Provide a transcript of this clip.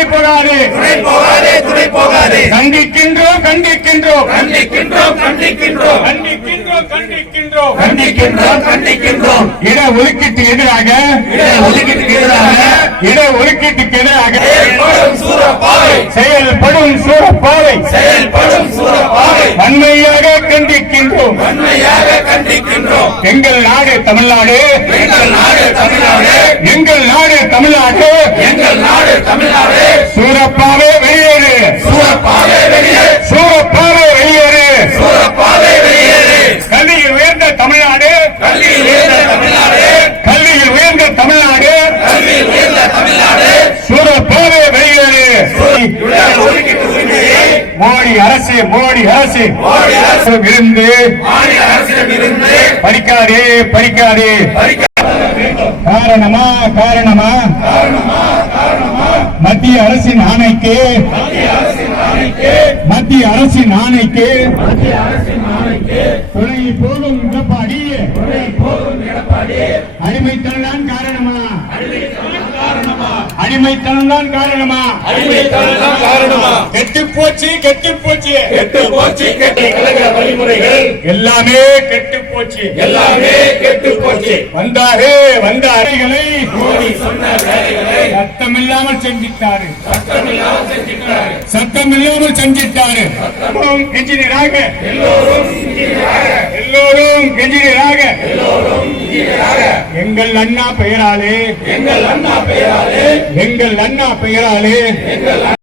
துணை போகாது துணை போகாதே துணை போகாதே கண்டிக்கின்றோம் கண்டிக்கின்றோம் கண்டிக்கின்றோம் கண்டிக்கின்றோம் கண்டிக்கின்றோம் கண்டிக்கின்றோம் கண்டிக்கின்றோம் கண்டிக்கின்றோம் இட ஒதுக்கீட்டு எதிராக ஒதுக்கீட்டுக்கு எதிராக இட ஒதுக்கீட்டுக்கு எதிராக செயல்படும் சூரப்பாவை செயல்படும் சூரப்பாவை செயல்படும் சூரப்பாவை வன்மையாக கண்டிக்கின்றோம் வன்மையாக கண்டிக்கின்றோம். எங்கள் நாடு தமிழ்நாடு எங்கள் நாடு தமிழ்நாடு எங்கள் நாடு தமிழ்நாடு எங்கள் நாடு தமிழ்நாடு சூரப்பாவே வெளியேறு சூரப்பாவை வெளியேறு சூரப்பாவே வெளியேறு சூரப்பாவை வெளியேறு கல்வியில் உயர்ந்த தமிழ்நாடு கல்வியில் உயர்ந்த தமிழ்நாடு கல்வியில் உயர்ந்த தமிழ்நாடு கல்வியில் உயர்ந்த தமிழ்நாடு சூரப்பாவே வெளியேறு ஒதுக்கீட்டு உரிமையை மோடி அரசு மோடி அரசு இருந்து மாநில அரசிடம் இருந்து படிக்காதே படிக்காதே காரணமா காரணமா மத்திய அரசின் ஆணைக்கு மத்திய அரசின் ஆணைக்கு துணை போகும் எடப்பாடி அடிமைத்தனம் தான் காரணமா அடிமைத்தனம் தான் காரணமா அடிமைத்தனம் காரணமா கெட்டு போச்சு கெட்டு போச்சு கெட்டு போச்சு கெட்டு கழக வழிமுறைகள் எல்லாமே கெட்டு போச்சு எல்லாமே கெட்டு போச்சு. வந்தாரே வந்த அறைகளை மோடி சொன்ன வேலைகளை சத்தமில்லாமல் செஞ்சிட்டாரு சத்தமில்லாமல் செஞ்சிட்டாரு. சத்தமில்லாமல் செஞ்சிட்டாரு என்ஜினியராக எல்லோரும் இன்ஜினியராக எல்லோரும் என்ஜினியராக இன்ஜினியராக எங்கள் அண்ணா பெயராலே எங்கள் அண்ணா பெயராலே எங்கள் அண்ணா பெயராலே எங்கள்